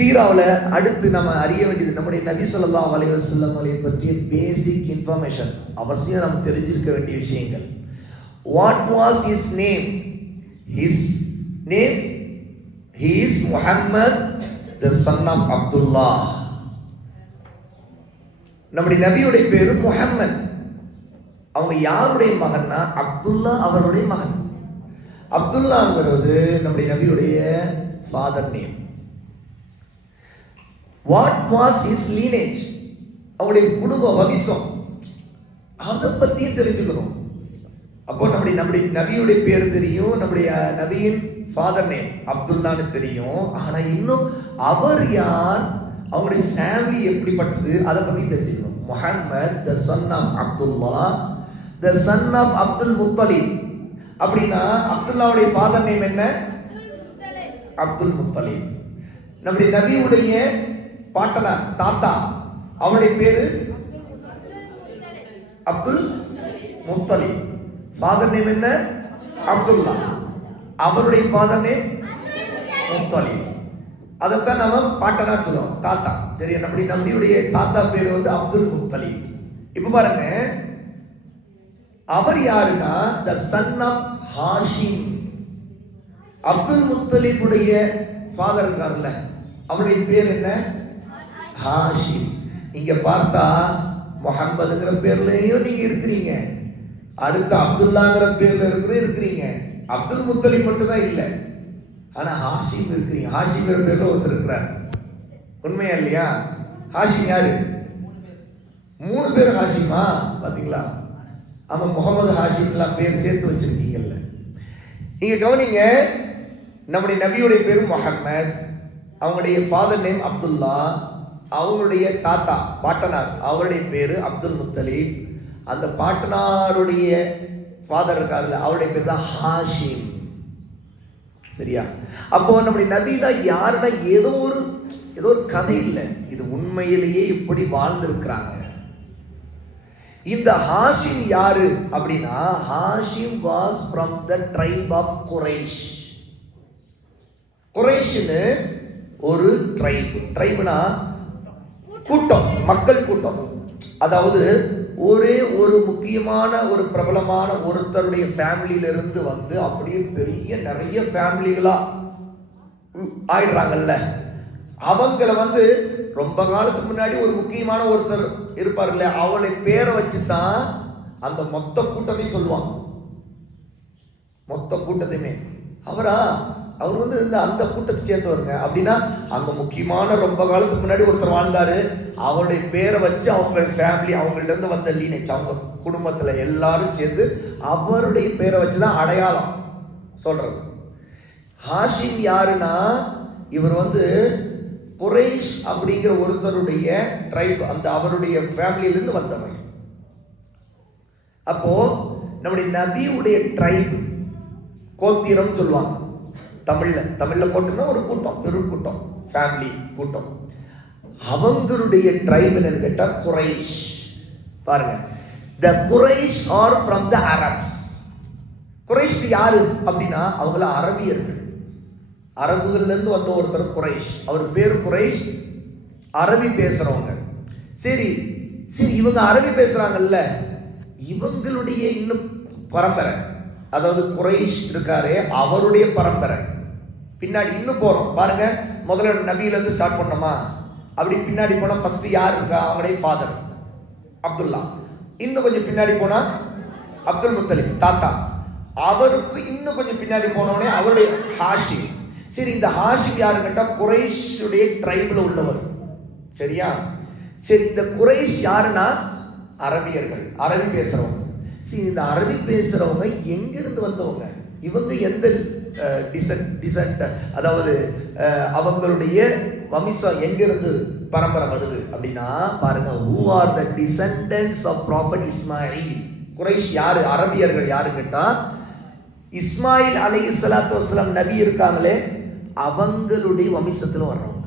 சீராவில் அடுத்து நம்ம அறிய வேண்டியது நம்முடைய நபி ஸல்லல்லாஹு அலைஹி வஸல்லம் அவர்களை பற்றிய பேசிக் இன்ஃபர்மேஷன், அவசியம் நம்ம தெரிஞ்சிருக்க வேண்டிய விஷயங்கள். What was his name? His name, he is Muhammad the son of Abdullah. நம்முடைய நபியுடைய பேரு முஹம்மத். அவங்க யாருடைய மகன்னா அப்துல்லா அவருடைய மகன். அப்துல்லாங்கிறது நம்முடைய நபியுடைய father name. What was his lineage? அவங்களுடைய குடும்ப வம்சம், அதை பற்றியும் தெரிஞ்சுக்கணும். அப்போ நம்முடைய நபியுடைய பேர் தெரியும், நம்முடைய நபியின் ஃபாதர் நேம் அப்துல்லான்னு தெரியும். ஆனால் இன்னும் அவர் யார், அவங்களுடைய ஃபேமிலி எப்படிப்பட்டது, அதை பற்றி தெரிஞ்சுக்கணும். Muhammad the son of Abdullah, the son of Abdul Muttalib. அப்படின்னா அப்துல்லாவுடைய ஃபாதர் நேம் என்ன? அப்துல் முத்தலிப். நம்முடைய நபியுடைய பாட்டனார் தாத்தா, அவருடைய பேரு அப்துல் முத்தலிப். ஃபாதர் நேம் என்ன? அப்துல்லா. அவருடைய ஃபாதர் நேம் முத்தலிப். அதைத்தான் நம்ம பாட்டனார் சொல்லுவோம், தாத்தா. சரி, நம்முடைய நபியுடைய தாத்தா பேர் வந்து அப்துல் முத்தலிப். இப்ப பாருங்க, அவர் யாருன்னா the son of Hashim. Abdul முத்தலிபுடைய ஃபாதர் இருக்கார்ல, அவருடைய பேர் என்ன? ஹாஷிம். இங்க பார்த்தா முஹம்மதுங்கிற பேர்லயும் நீங்க இருக்கிறீங்க, அடுத்து அப்துல்லாங்கிற பேர்ல இருக்கிறீங்க. அப்துல் முத்தலிப் மட்டும்தான் இல்லை, ஆனா ஹாஷிம் இருக்கிறீங்க. ஹாஷிம்ங்கிற பேர்ல ஒருத்தர் இருக்கிறார். உண்மையா இல்லையா? ஹாஷிம் யாரு? 3 பேர் ஹாஷிமா, பாத்தீங்களா? ஆமா, முகமது ஹாஷிம்லாம் பேர் சேர்த்து வச்சிருக்கீங்கல்ல. நீங்க கவனிங்க, நம்முடைய நபியுடைய பேர் முஹம்மத், அவங்களுடைய ஃபாதர் நேம் அப்துல்லா, அவங்களுடைய தாத்தா பாட்டனார் அவருடைய பேரு அப்துல் முத்தலிப், அந்த பாட்டனாருடைய ஃபாதர் இருக்காருல்ல, அவருடைய பேர் தான் ஹாஷிம். சரியா? அப்போ நம்முடைய நபினா யாருன்னா ஏதோ ஒரு கதை இல்லை, இது உண்மையிலேயே இப்படி வாழ்ந்திருக்கிறாங்க. இந்த ஹாஷிம் யாரு அப்படின்னா, Hashim was from the tribe of Quraysh. குரைஷ்னு ஒரு ட்ரைப்னா கூட்டம், மக்கள் கூட்டம். அதாவது ஒரே ஒரு முக்கியமான ஒரு பிரபலமான ஒருத்தருடைய ஃபேமிலியிலிருந்து வந்து அப்படியே பெரிய நிறைய ஃபேமிலிகளா ஆயிடுறாங்கல்ல. அவங்கள வந்து ரொம்ப காலத்துக்கு முன்னாடி ஒரு முக்கியமான ஒருத்தர் இருப்பார்ல, அவருடைய பேரை வச்சுதான் அந்த மொத்த கூட்டத்தையும் சொல்லுவாங்க. மொத்த கூட்டத்தையுமே அவர் வந்து அந்த கூட்டத்தை சேர்ந்தவருங்க. அப்படின்னா அங்க முக்கியமான ரொம்ப காலத்துக்கு முன்னாடி ஒருத்தர் வாழ்ந்தாரு, அவருடைய பேரை வச்சு அவங்க ஃபேமிலி, அவங்கள்ட்ட இருந்து வந்த லீனேஜ், அவங்க குடும்பத்துல எல்லாரும் சேர்ந்து அவருடைய பேரை வச்சுதான் அடையாளம் சொல்றது. ஹாஷிம் யாருன்னா, இவர் வந்து குரைஷ் அப்படிங்கிற ஒருத்தருடைய ட்ரைப், அந்த அவருடைய ஃபேமிலியிலிருந்து வந்தவர். அப்போ நம்முடைய நபியுடைய ட்ரைப், கோத்திரம் சொல்லுவாங்க தமிழ்ல கோட்டுன்னா ஒரு கூட்டம், பெரும் கூட்டம், ஃபேமிலி கூட்டம். அவங்களுடைய ட்ரைப் என்னன்னு கேட்டா குரைஷ். பாருங்க, the Quraysh are from the Arabs. Quraysh யாரு அப்படின்னா அவங்கள அரபியர்கள், அரபுகள்ல இருந்து வந்த ஒருத்தர் குரைஷ். அவர் பேரு குரைஷ், அரபி பேசுறவங்க. சரி, இவங்க அரபி பேசுறாங்கல்ல, இவங்களுடைய இன்னும் பரம்பரை, அதாவது குரைஷ் இருக்காரே அவருடைய பரம்பரை பின்னாடி இன்னும் போறோம். பாருங்க, முதல்ல நபியில இருந்து ஸ்டார்ட் பண்ணோமா, அப்படி பின்னாடி போனா ஃபர்ஸ்ட் யார் இருக்கா, அவங்களுடைய ஃபாதர் அப்துல்லா. இன்னும் கொஞ்சம் பின்னாடி போனா அப்துல் முத்தலிப் தாத்தா, அவருக்கு இன்னும் கொஞ்சம் பின்னாடி போனோடனே அவருடைய ஹாஷிம். சரி, இந்த ஹாஷிம் யாருன்னு கேட்டா குரைஷுடைய ட்ரைப்ல உள்ளவர். சரியா? சரி, இந்த குரைஷ் யாருன்னா அரபியர்கள், அரபி பேசுறவங்க. சரி, இந்த அரபி பேசுறவங்க எங்கிருந்து வந்தவங்க, இவங்க எந்த டிசன்ட், அதாவது அவங்களுடைய வம்சம் எங்கிருந்து பரம்பரை வருது அப்படின்னா, பாருங்க, who are the descendants of prophet Ismail. Quraish யாரு, அரபியர்கள் யாரு கேட்டா இஸ்மாயில் அலைஹிஸ்ஸலாத்து வஸ்ஸலாம் நபி இருக்காங்களே, அவங்களுடைய வம்சத்துல வர்றவங்க,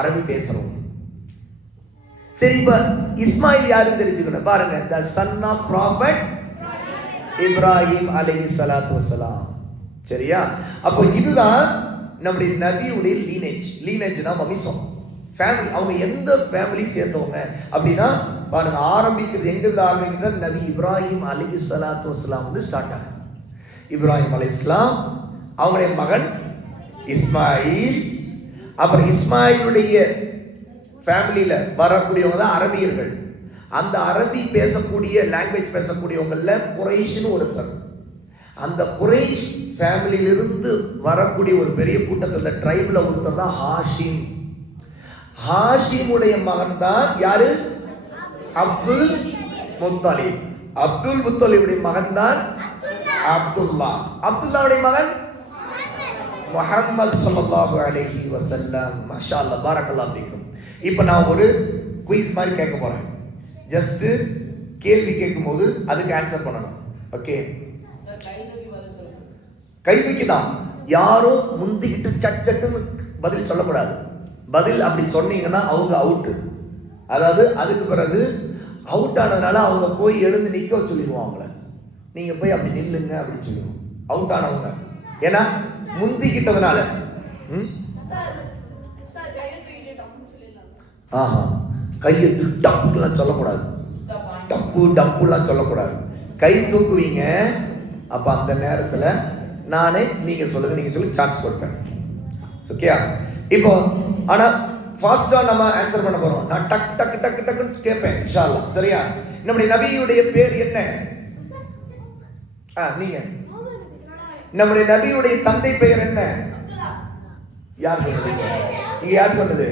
அரபி பேசுறவங்க. சரி, இப்ப இஸ்மாயில் யாருன்னு தெரிஞ்சுக்கணும். பாருங்க, the son of prophet Ibrahim அலைஹிஸ்ஸலாத்து வஸ்ஸலாம். சரியா? அப்போ இதுதான் நம்முடைய நபியுடைய லீனேஜ்னா வம்சம், ஃபேமிலி. அவங்க எந்த ஃபேமிலி சேர்ந்தவங்க அப்படின்னா பாருங்க, ஆரம்பிக்கிறது எங்கிருந்து ஆரம்பிக்கிற, நபி இப்ராஹிம் அலைஹிஸ்ஸலாத்து வஸ்ஸலாம் வந்து ஸ்டார்ட் ஆகும். இப்ராஹிம் அலைஹிஸ்ஸலாம், அவங்களுடைய மகன் இஸ்மாயில், அப்புறம் இஸ்மாயிலுடைய ஃபேமிலியில வரக்கூடியவங்க தான் அரபியர்கள். அந்த அரபி பேசக்கூடிய லாங்குவேஜ் பேசக்கூடியவங்கள குறைஷ்னு ஒருத்தர். அந்த குறைஷ் ஃபேமிலியிலிருந்து வரக்கூடிய ஒரு பெரிய கூட்டத்தில் ட்ரைப்ல ஒருத்தர் தான் ஹாஷிம். ஹாஷிமுடைய மகன் தான் யாரு? அப்துல் முத்தலிப். அப்துல் முத்தலிபுடைய மகன் தான் அப்துல்லா. அப்துல்லாவுடைய மகன் முஹம்மது ஸல்லல்லாஹு அலைஹி வஸல்லம். மாஷா அல்லாஹ், பாரக்கல்லாஹு ஃபீக்கும். இப்போ நான் ஒரு குயிஸ் மாதிரி கேட்க போறேன். ஜஸ்ட் கேள்வி கேட்கும்போது அதுக்கு ஆன்சர் பண்ணணும். ஓகே, கை தூக்கி தான், யாரும் முந்திக்கிட்டு சட்டுன்னு பதில் சொல்லக்கூடாது. பதில் அப்படி சொன்னீங்கன்னா அவங்க அவுட்டு. அதாவது அதுக்கு பிறகு அவுட் ஆனதுனால அவங்க போய் எழுந்து நிற்க சொல்லிடுவோம் அவங்கள. நீங்க போய் அப்படி நில்லுங்க அப்படின்னு சொல்லிடுவோம் அவுட் ஆனவங்க. ஏன்னா முந்திக்கிட்டதுனால. ஆஹா, கையை டப்புலாம் சொல்லக்கூடாது, டப்புலாம் சொல்லக்கூடாது. கை தூக்குவீங்க, அப்ப அந்த நேரத்தில் நானே நீங்க சொல்லி சான்ஸ் கொடுப்பேன். ஓகே, இப்போ ஆனா ஃபாஸ்டா நம்ம ஆன்சர் பண்ண போறோம். நான் டக் டக் டக் டக்குன்னு கேட்பேன் இன்ஷா அல்லாஹ். சரியா? நம்முடைய நபியுடைய பேர் என்ன? நீங்க நம்முடைய நபியுடைய தந்தை பெயர் என்ன? யார் சொன்னது? நீங்க யார் சொன்னது?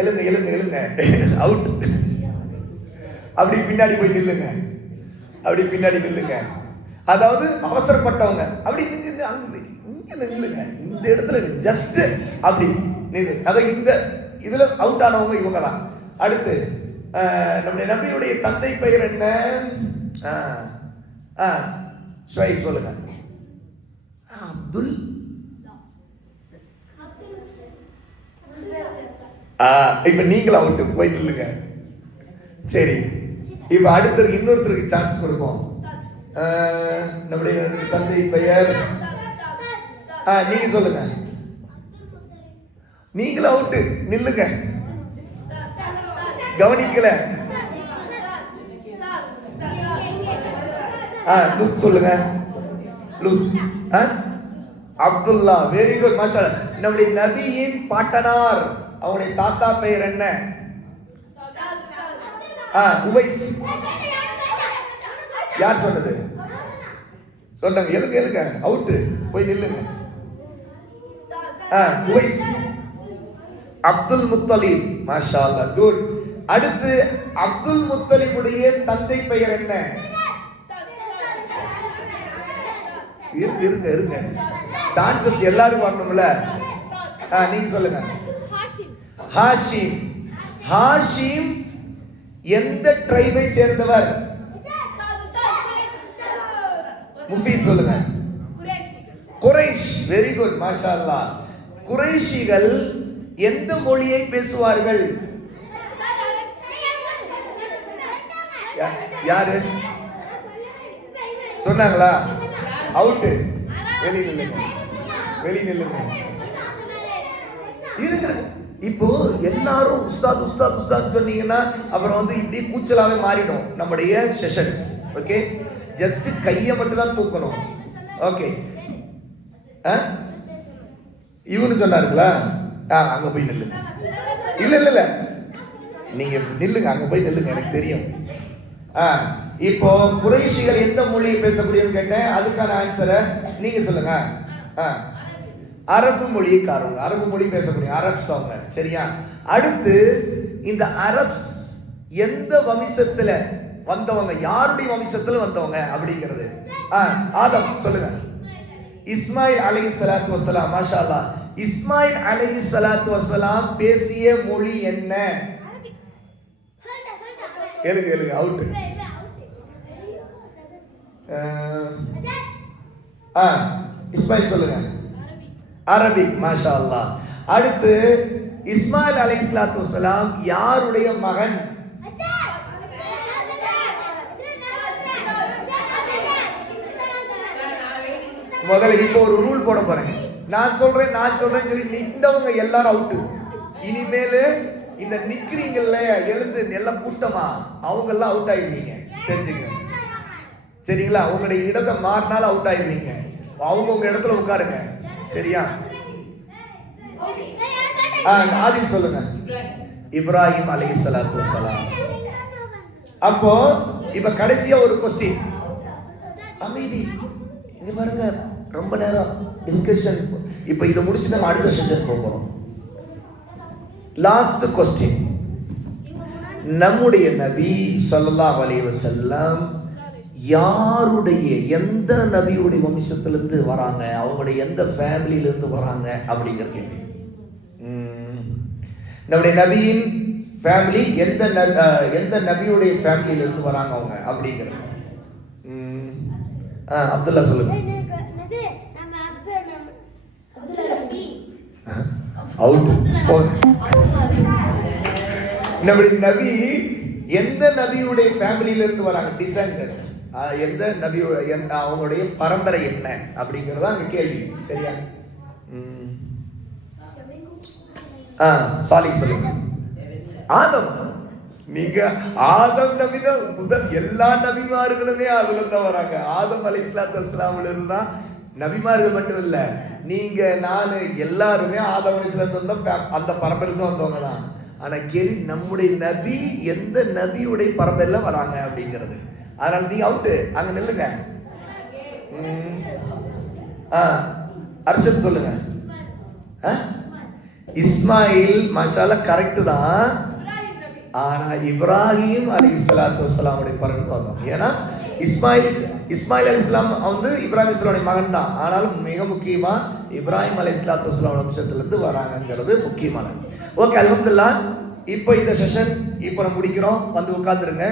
எழுங்க அவுட். அப்படி பின்னாடி போய் நில்லுங்க, அப்படி பின்னாடி நில்லுங்க. அதாவது அவசரப்பட்டவங்க அப்படி நில்லுங்க, இந்த இடத்துல ஜஸ்ட் அப்படி நில்லு. அதை இந்த இதுல அவுட் ஆனவங்க இவங்க தான். அடுத்து நம்முடைய நபியுடைய தந்தை பெயர் என்ன? ஷுவைப் சொல்லுங்க. அப்துல். இப்ப நீங்களும் அவுட்டு, போய் நில்லுங்க. சரி, இப்ப அடுத்தருக்கு இன்னொருத்தருக்கு சான்ஸ் கொடுப்போம். நம்முடைய தந்தை பெயர் நீங்க சொல்லுங்க. நீங்களும் அவுட்டு, நில்லுங்க. கவனிக்கல. லூத் சொல்லுங்க. லூத். அப்துல்லா. வெரி குட், மாஷா அல்லாஹ். நம்முடைய நபியின் பாட்டனார், அவருடைய தாத்தா பெயர் என்ன? உவைஸ். யார் சொன்னது? சொன்னாங்க. எழுங்க அவுட்டு, போய் நில்லுங்க. உவைஸ். அப்துல் முத்தலிப். மாஷா அல்லாஹ், குட். அடுத்து அப்துல் முத்தலிபுடைய தந்தை பெயர் என்ன? இருங்க சான்சஸ் எல்லாரும் வரணும்ல. நீங்க சொல்லுங்க. ஹாஷிம். ஹாஷிம் எந்த ட்ரைபை சேர்ந்தவர்? முஃபீத் சொல்லுங்க. குறைஷ். வெரி குட், மாஷா அல்லாஹ். குறைஷிகள் எந்த மொழியை பேசுவார்கள்? யாரு சொன்னாங்களா? அவுட்டு. வெளி நில்லுங்க. இருக்கிறது. இப்போ எல்லாரும் உஸ்தாத் சொன்னீங்கன்னா அப்புறம் வந்து இப்படி கூச்சலாவே மாறிடும் நம்முடைய செஷன்ஸ். ஓகே, ஜஸ்ட் கையை மட்டும் தான் தூக்கணும். ஓகே, இவனு சொன்னாருங்களா? அங்க போய் நில்லுங்க. இல்ல நீங்க நில்லுங்க, அங்க போய் நில்லுங்க, எனக்கு தெரியும். இப்போ குறைஷிகள் எந்த மொழியை பேசக்கூடியன்னு கேட்டேன். அதுக்கான ஆன்சரை நீங்க சொல்லுங்க. அரபு மொழிக்காரங்க, அரபு மொழி பேசக்கூடிய அரப்ஸ் அவங்க. சரியா? அடுத்து இந்த அரப்ஸ் எந்த வம்சத்துல வந்தவங்க, யாருடைய வம்சத்துல வந்தவங்க அப்படிங்கிறது? ஆதம் சொல்லுங்க. இஸ்மாயில் அலைஹிஸ்ஸலாத்து வஸ்ஸலாம். மாஷா அல்லாஹ். இஸ்மாயில் அலைஹிஸ்ஸலாத்து வஸ்ஸலாம் பேசிய மொழி என்ன? எழுங்க அவுட். இஸ்மாயில் சொல்லுங்க. அரபிக். மாஷா அல்லாஹ். அடுத்து இஸ்மாயில் அலைஹிஸ்ஸலாத்து வஸ்ஸலாம் யாருடைய மகன்? முதல்ல இப்போ ஒரு ரூல் போட போறேன். நான் சொல்றேன்னு சொல்லி நின்றவங்க எல்லாரும் அவுட்டு. இனிமேல் இந்த நிக்கிறீங்கல்ல, எழுந்து நல்ல கூட்டமா, அவங்க எல்லாம் அவுட் ஆயிருவீங்க, தெரிஞ்சுங்க. சரிங்களா? உங்களுடைய இடத்தை மாறினாலும் அவுட் ஆயிருவீங்க. அவங்க உங்க இடத்துல உட்காருங்க, சரியா? ஆதில் சொல்லுங்க. இப்ராஹிம் அலைஹிஸ்ஸலாத்து வஸ்ஸலாம். அப்போ இப்ப கடைசியா ஒரு கொஸ்டின். அமைதி. இங்க பாருங்க, ரொம்ப நேரம் டிஸ்கஷன். இப்ப இதை முடிச்சு நம்ம அடுத்த செஷன் போறோம். Last question. நம்முடைய நபி ஸல்லல்லாஹு அலைஹி வஸல்லம் யாருடைய, எந்த நபியுடைய வம்சத்திலிருந்து வராங்க, அவங்களுடைய எந்த ஃபேமிலியிலிருந்து வராங்க அப்படிங்கிற கேள்வி. நம்முடைய நபியின் ஃபேமிலி எந்த நபியுடைய ஃபேமிலியிலிருந்து வராங்க அவங்க அப்படிங்கிறது. அப்துல்லா சொல்லுங்க. நம்முடைய நபி எந்த நபியுடைய ஃபேமிலியில இருந்து வராங்க, டிசெண்டன்ட், எந்த நபியோட, அவங்களுடைய பரம்பரை என்ன அப்படிங்கறத அங்க கேள்வி, சரியா? சாலிக் சொல்லுங்க. ஆதம். நீங்க ஆதம் நபினா முதல் எல்லா நபிமார்களுமே அதுல தான் வராங்க. ஆதம் அலைஹிஸ்ஸலாத்து வஸ்ஸலாம்ல இருந்தா நபிமார்கள் மட்டும் இல்ல, நீங்க நானு எல்லாருமே ஆதம் அலைஹிஸ்ஸலாத்து அந்த பரம்பரையில வந்தவங்க தான். ஆனா கேள்வி, நம்முடைய நபி எந்த நபியுடைய பரம்பரையில வராங்க அப்படிங்கிறது. அதனால நீங்க அவுட்டு, அங்க நில்லுங்க. அர்ஷத் சொல்லுங்க. இஸ்மாயில் மஷாலா கரெக்ட் தான். ஆனா இப்ராஹிம் அலைஹிஸ்ஸலாத்து வஸ்ஸலாமுடைய பரம்பரையில வந்தோம். ஏன்னா இஸ்மாயில் அலைஹிஸ்ஸலாம் வந்து இப்ராஹிம் அலைஹிஸ்ஸலாமுடைய மகன் தான். ஆனாலும் மிக முக்கியமா இப்ராஹிம் அலைஹிஸ்ஸலாத்து வஸ்ஸலாம் வம்சத்திலிருந்து வராங்கிறது முக்கியமானது. ஓகே, அல்ஹம்துலில்லாஹ். இப்போ இந்த செஷன் இப்போ நம்ம முடிக்கிறோம். வந்து உட்கார்ந்துருங்க.